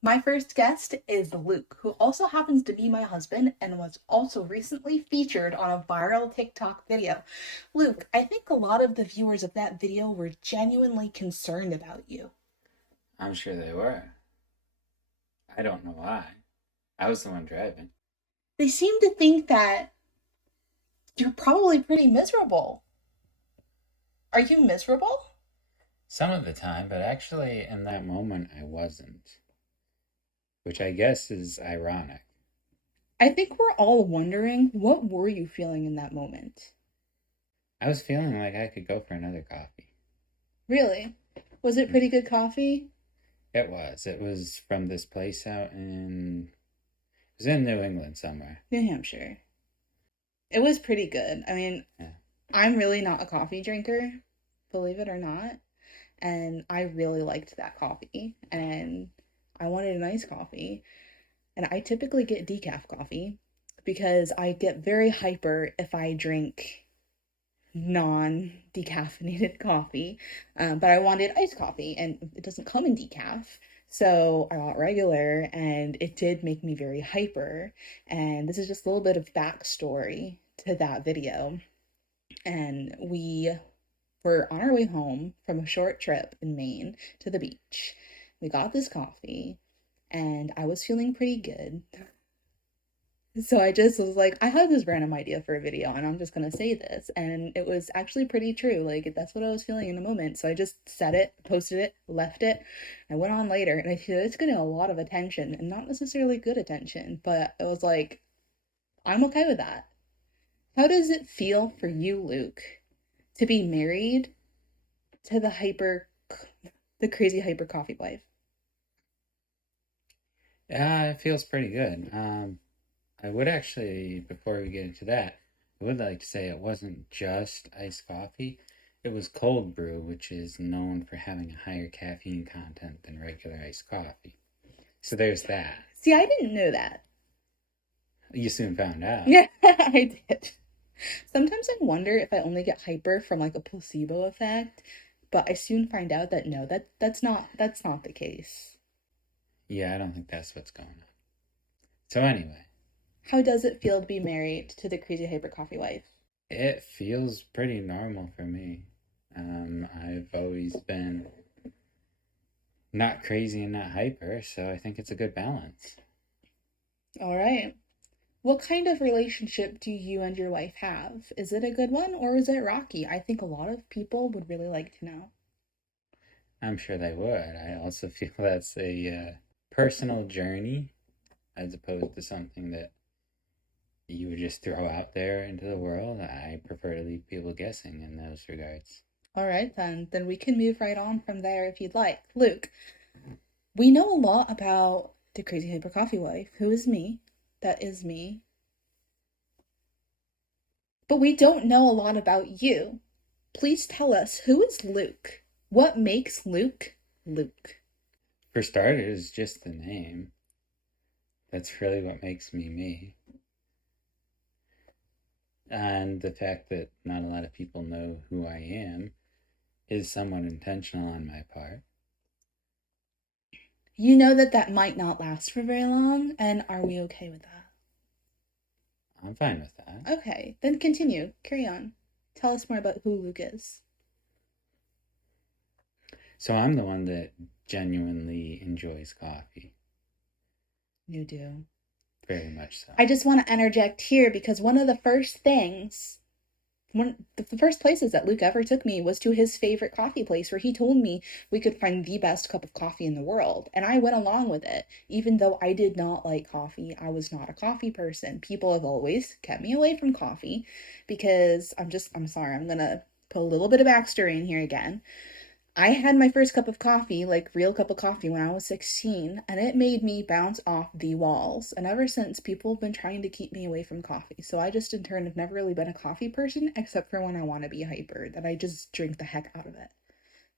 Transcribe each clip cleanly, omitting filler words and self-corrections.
My first guest is Luke, who also happens to be my husband and was also recently featured on a viral TikTok video. Luke, I think a lot of the viewers of that video were genuinely concerned about you. I'm sure they were. I don't know why. I was the one driving. They seem to think that you're probably pretty miserable. Are you miserable? Some of the time, but actually, in that moment, I wasn't. Which I guess is ironic. I think we're all wondering, what were you feeling in that moment? I was feeling like I could go for another coffee. Really? Was it pretty good coffee? It was. It was from this place out in. It was in New England somewhere. New Hampshire. It was pretty good. I mean, Yeah. I'm really not a coffee drinker, believe it or not. And I really liked that coffee. And I wanted a nice coffee. And I typically get decaf coffee because I get very hyper if I drink non decaffeinated coffee. But I wanted iced coffee and it doesn't come in decaf. So I got regular and it did make me very hyper. And this is just a little bit of backstory to that video. And we were on our way home from a short trip in Maine to the beach. We got this coffee and I was feeling pretty good. So I just was like, I had this random idea for a video and I'm just gonna say this. And it was actually pretty true. Like, that's what I was feeling in the moment. So I just said it, posted it, left it. I went on later and I feel it's getting a lot of attention and not necessarily good attention, but it was like, I'm okay with that. How does it feel for you, Luke, to be married to the crazy hyper coffee wife? Yeah, it feels pretty good. I would actually, before we get into that, I would like to say it wasn't just iced coffee. It was cold brew, which is known for having a higher caffeine content than regular iced coffee. So there's that. See, I didn't know that. You soon found out. Yeah, I did. Sometimes I wonder if I only get hyper from like a placebo effect, but I soon find out that no, that's not the case. Yeah, I don't think that's what's going on. So anyway, How does it feel to be married to the crazy hyper coffee wife? it feels pretty normal for me. I've always been not crazy and not hyper, so I think it's a good balance. All right. What kind of relationship do you and your wife have? Is it a good one or is it rocky? I think a lot of people would really like to know. I'm sure they would. I also feel that's a personal journey as opposed to something that you would just throw out there into the world. I prefer to leave people guessing in those regards. All right, then we can move right on from there if you'd like. Luke, we know a lot about the crazy hyper coffee wife, who is me. That is me. But we don't know a lot about you. Please tell us, who is Luke? What makes Luke Luke? For starters, just the name. That's really what makes me me. And the fact that not a lot of people know who I am is somewhat intentional on my part. You know that that might not last for very long, and are we okay with that? I'm fine with that. Okay, then continue. Carry on. Tell us more about who Luke is. So I'm the one that genuinely enjoys coffee. You do. Very much so. I just want to interject here because one of the first things, one the first places that Luke ever took me was to his favorite coffee place where he told me we could find the best cup of coffee in the world. And I went along with it. Even though I did not like coffee, I was not a coffee person. People have always kept me away from coffee because I'm sorry, I'm gonna put a little bit of backstory in here again. I had my first cup of coffee, like real cup of coffee, when I was 16, and it made me bounce off the walls. And ever since, people have been trying to keep me away from coffee. So I just, in turn, have never really been a coffee person, except for when I want to be hyper, that I just drink the heck out of it.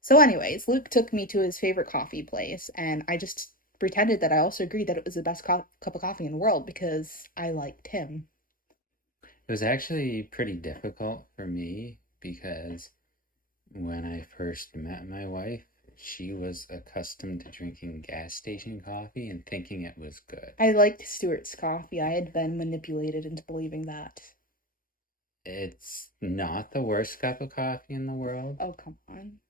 So, anyways, Luke took me to his favorite coffee place, and I just pretended that I also agreed that it was the best cup of coffee in the world because I liked him. It was actually pretty difficult for me because when I first met my wife, she was accustomed to drinking gas station coffee and thinking it was good. I liked Stewart's coffee. I had been manipulated into believing that. It's not the worst cup of coffee in the world, Oh, come on.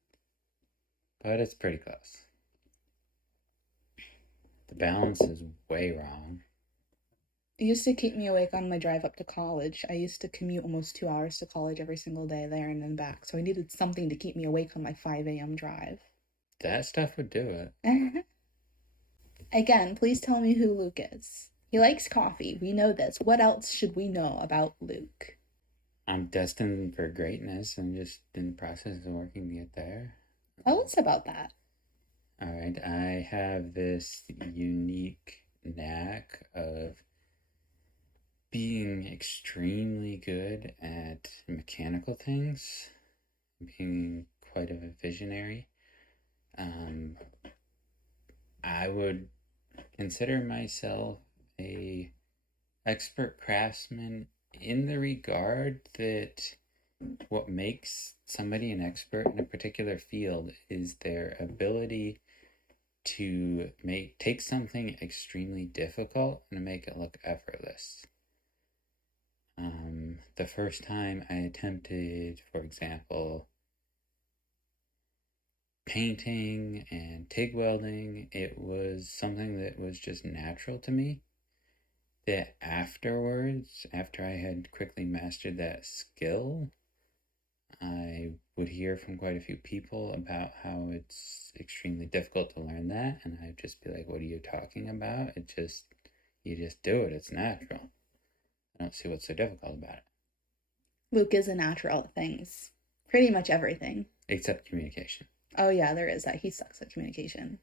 but it's pretty close. The balance is way wrong. It used to keep me awake on my drive up to college. I used to commute almost 2 hours to college every single day there and then back. So I needed something to keep me awake on my 5 a.m. drive. That stuff would do it. Again, please tell me who Luke is. He likes coffee. We know this. What else should we know about Luke? I'm destined for greatness and just in the process of working to get there. Tell us about that. All right, I have this unique knack of being extremely good at mechanical things, being quite of a visionary. I would consider myself a expert craftsman in the regard that what makes somebody an expert in a particular field is their ability to take something extremely difficult and make it look effortless. The first time I attempted, for example, painting and TIG welding, it was something that was just natural to me. That afterwards, after I had quickly mastered that skill, I would hear from quite a few people about how it's extremely difficult to learn that, and I'd just be like, what are you talking about? You just do it, it's natural. I don't see what's so difficult about it. Luke is a natural at things. Pretty much everything. Except communication. Oh yeah, there is that. He sucks at communication.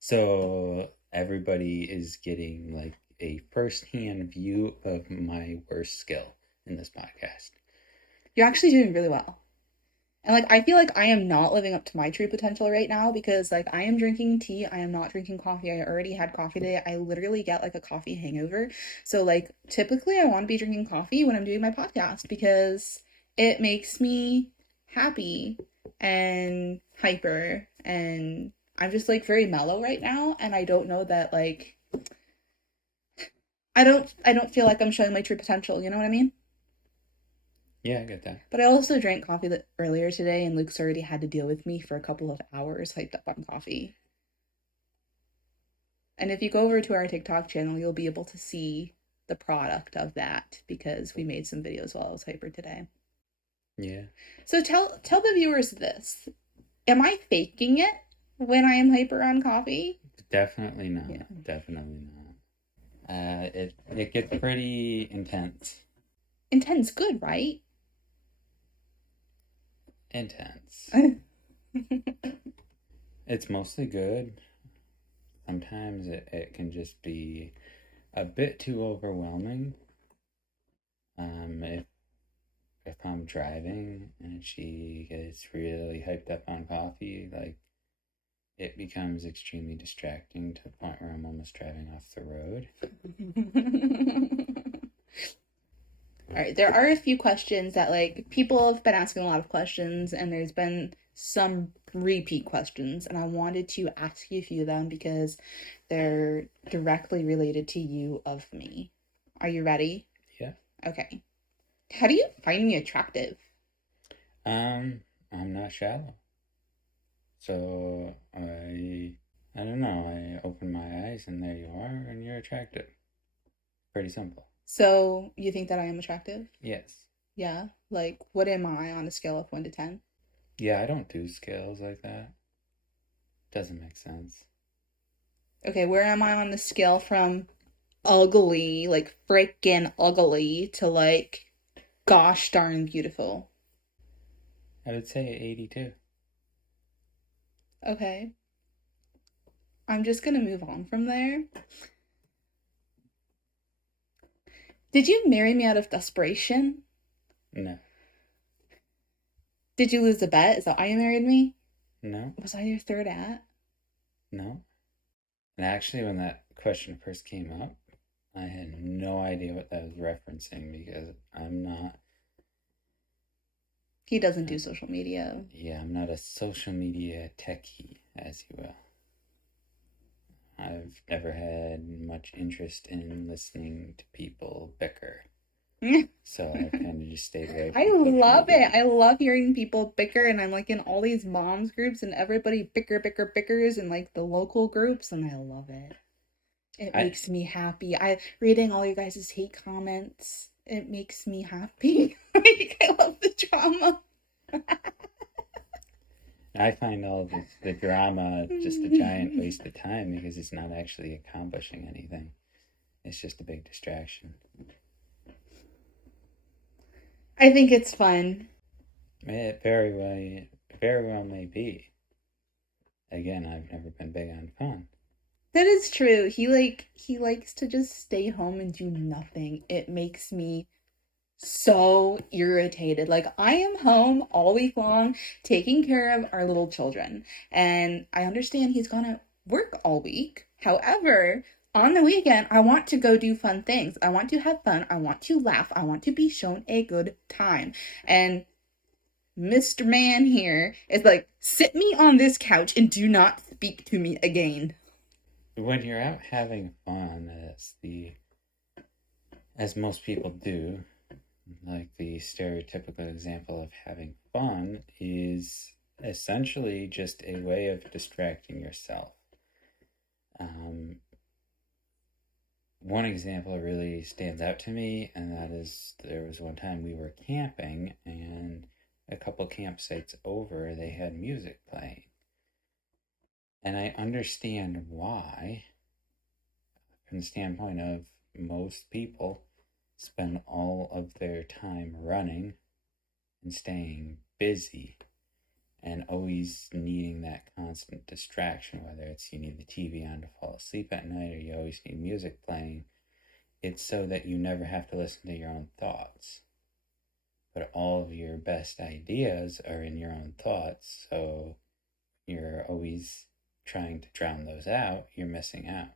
So everybody is getting like a first-hand view of my worst skill in this podcast. You're actually doing really well. And like I feel like I am not living up to my true potential right now because like I am drinking tea, I am not drinking coffee. I already had coffee today. I literally get like a coffee hangover. So like typically I want to be drinking coffee when I'm doing my podcast because it makes me happy and hyper and I'm just like very mellow right now and I don't know that like I don't feel like I'm showing my true potential, you know what I mean? Yeah, I get that. But I also drank coffee earlier today, and Luke's already had to deal with me for a couple of hours hyped up on coffee. And if you go over to our TikTok channel, you'll be able to see the product of that because we made some videos while I was hyper today. Yeah. So tell the viewers this. Am I faking it when I am hyper on coffee? Definitely not. Yeah. Definitely not. It gets pretty intense. Intense good, right? Intense. It's mostly good. Sometimes it can just be a bit too overwhelming. If I'm driving and she gets really hyped up on coffee, like it becomes extremely distracting to the point where I'm almost driving off the road. All right, there are a few questions that like people have been asking a lot of questions and there's been some repeat questions and I wanted to ask you a few of them because they're directly related to you of me. Are you ready? Yeah. Okay. How do you find me attractive? I'm not shallow. So I don't know, I open my eyes and there you are and you're attractive. Pretty simple. So you think that I am attractive? Yes. Yeah. Like what am I on a scale of 1 to 10? Yeah, I don't do scales like that. Doesn't make sense. Okay, where am I on the scale from ugly, like freaking ugly, to like gosh darn beautiful? I would say 82. Okay. I'm just gonna move on from there. Did you marry me out of desperation? No. Did you lose a bet? Is that why you married me? No. Was I your third at? No. And actually, when that question first came up, I had no idea what that was referencing because I'm not He doesn't do social media. Yeah, I'm not a social media techie, as you will. I've never had much interest in listening to people bicker. So I've kind of just stayed away from I social love media. it. I love hearing people bicker, and I'm like in all these moms groups, and everybody bickers in like the local groups, and I love it. It I makes me happy. I reading all you guys' hate comments. It makes me happy. Like, I love the drama. I find all the drama just a giant waste of time because it's not actually accomplishing anything. It's just a big distraction. I think it's fun. It very well may be. Again, I've never been big on fun. That is true. He likes to just stay home and do nothing. It makes me so irritated. Like, I am home all week long taking care of our little children. And I understand he's gonna work all week. However, on the weekend, I want to go do fun things. I want to have fun. I want to laugh. I want to be shown a good time. And Mr. Man here is like, sit me on this couch and do not speak to me again. When you're out having fun, as most people do, like the stereotypical example of having fun is essentially just a way of distracting yourself. One example really stands out to me, and that is there was one time we were camping, and a couple campsites over, they had music playing. And I understand why, from the standpoint of most people spend all of their time running and staying busy and always needing that constant distraction, whether it's you need the TV on to fall asleep at night or you always need music playing. It's so that you never have to listen to your own thoughts. But all of your best ideas are in your own thoughts, so you're always trying to drown those out, you're missing out.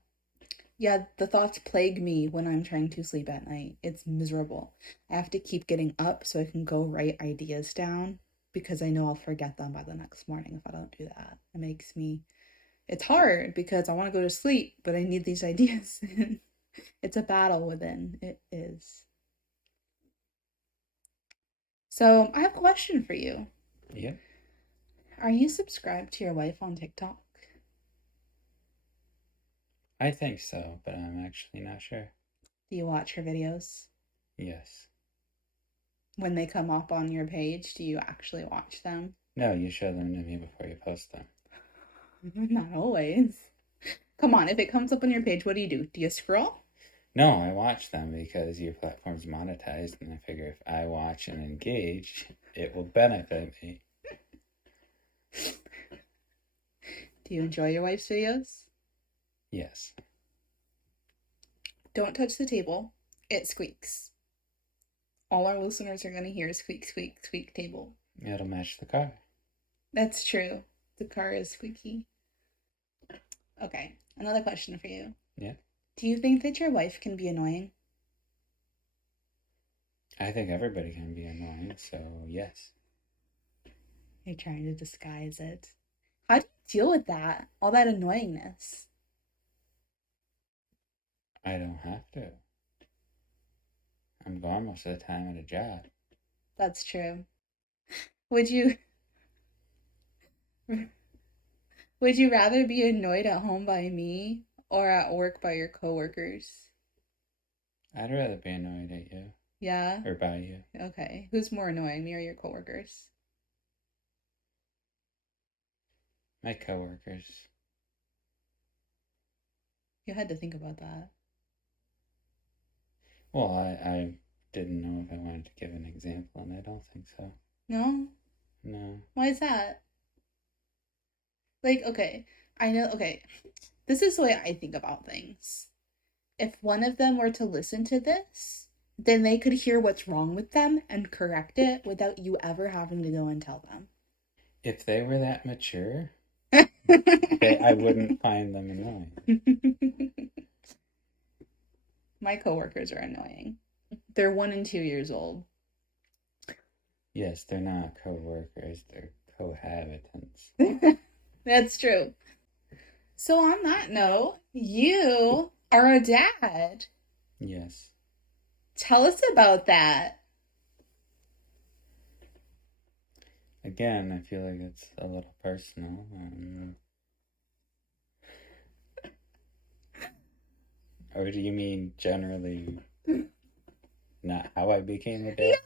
Yeah, the thoughts plague me when I'm trying to sleep at night. It's miserable. I have to keep getting up so I can go write ideas down because I know I'll forget them by the next morning if I don't do that. It makes me, it's hard because I want to go to sleep, but I need these ideas. It's a battle within. It is. So I have a question for you. Yeah, Are you subscribed to your wife on TikTok? I think so, but I'm actually not sure. Do you watch her videos? Yes. When they come up on your page, do you actually watch them? No, you show them to me before you post them. Not always. Come on, if it comes up on your page, what do? Do you scroll? No, I watch them because your platform's monetized, and I figure if I watch and engage, it will benefit me. Do you enjoy your wife's videos? Yes. Don't touch the table. It squeaks. All our listeners are going to hear squeak, squeak, squeak table. It'll match the car. That's true. The car is squeaky. Okay, another question for you. Yeah. Do you think that your wife can be annoying? I think everybody can be annoying, so yes. You're trying to disguise it. How do you deal with that? All that annoyingness? I don't have to. I'm gone most of the time at a job. That's true. Would you would you rather be annoyed at home by me or at work by your coworkers? I'd rather be annoyed at you Yeah? or by you. Okay. Who's more annoying, me or your coworkers? My coworkers. You had to think about that. Well, I didn't know if I wanted to give an example, and I don't think so. No? No. Why is that? Like, okay, I know, okay, this is the way I think about things. If one of them were to listen to this, then they could hear what's wrong with them and correct it without you ever having to go and tell them. If they were that mature, I wouldn't find them annoying. My coworkers are annoying. They're 1 and 2 years old. Yes, they're not co-workers, they're cohabitants. That's true. So on that note, you are a dad. Yes. Tell us about that. Again, I feel like it's a little personal. Or do you mean generally not how I became a dad?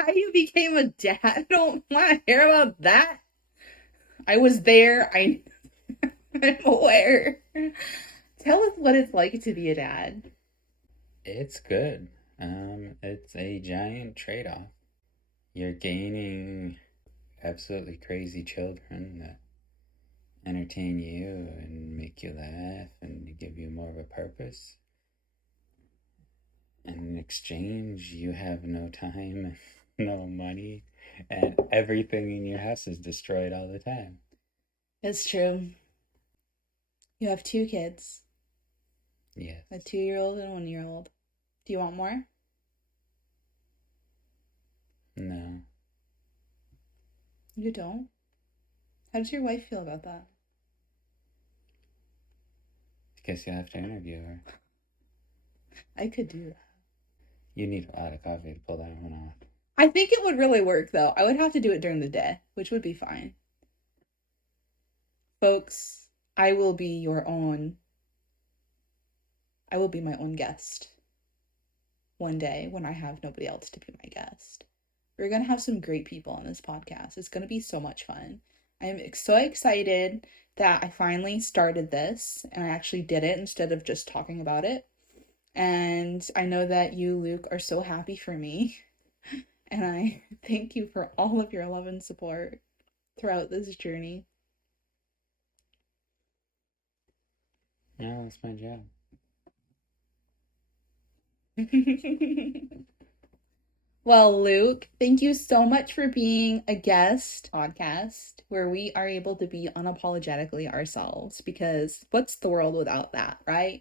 How you became a dad? I don't want to hear about that. I was there. I'm aware. Tell us what it's like to be a dad. It's good. It's a giant trade-off. You're gaining absolutely crazy children that entertain you and make you laugh and give you more of a purpose. And in exchange, you have no time, no money, and everything in your house is destroyed all the time. It's true. You have 2 kids, Yes. a 2-year-old and a 1-year-old. Do you want more? No. You don't? How does your wife feel about that? I guess you'll have to interview her. I could do that. You need a lot of coffee to pull that one off. I think it would really work, though. I would have to do it during the day, which would be fine. Folks, I will be my own guest one day when I have nobody else to be my guest. We're going to have some great people on this podcast. It's going to be so much fun. I'm so excited that I finally started this and I actually did it instead of just talking about it. And I know that you, Luke, are so happy for me. And I thank you for all of your love and support throughout this journey. No, that's my job. Well, Luke, thank you so much for being a guest podcast where we are able to be unapologetically ourselves, because what's the world without that, right?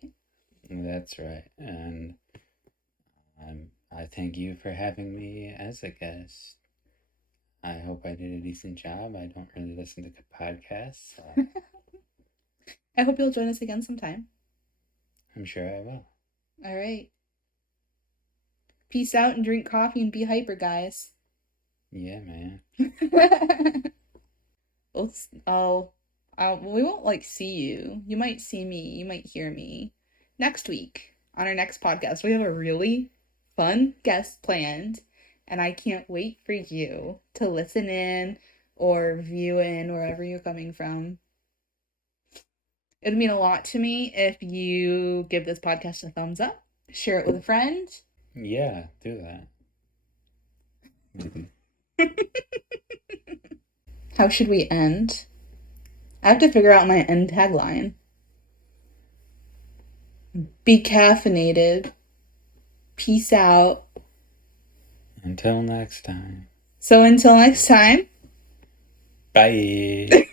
That's right. And I thank you for having me as a guest. I hope I did a decent job. I don't really listen to podcasts, so I hope you'll join us again sometime. I'm sure I will. All right. Peace out and drink coffee and be hyper, guys. Yeah, man. We won't see you. You might see me. You might hear me next week on our next podcast. We have a really fun guest planned, and I can't wait for you to listen in or view in wherever you're coming from. It would mean a lot to me if you give this podcast a thumbs up, share it with a friend. Yeah, do that. Maybe. How should we end? I have to figure out my end tagline. Be caffeinated. Peace out. Until next time. So until next time. Bye.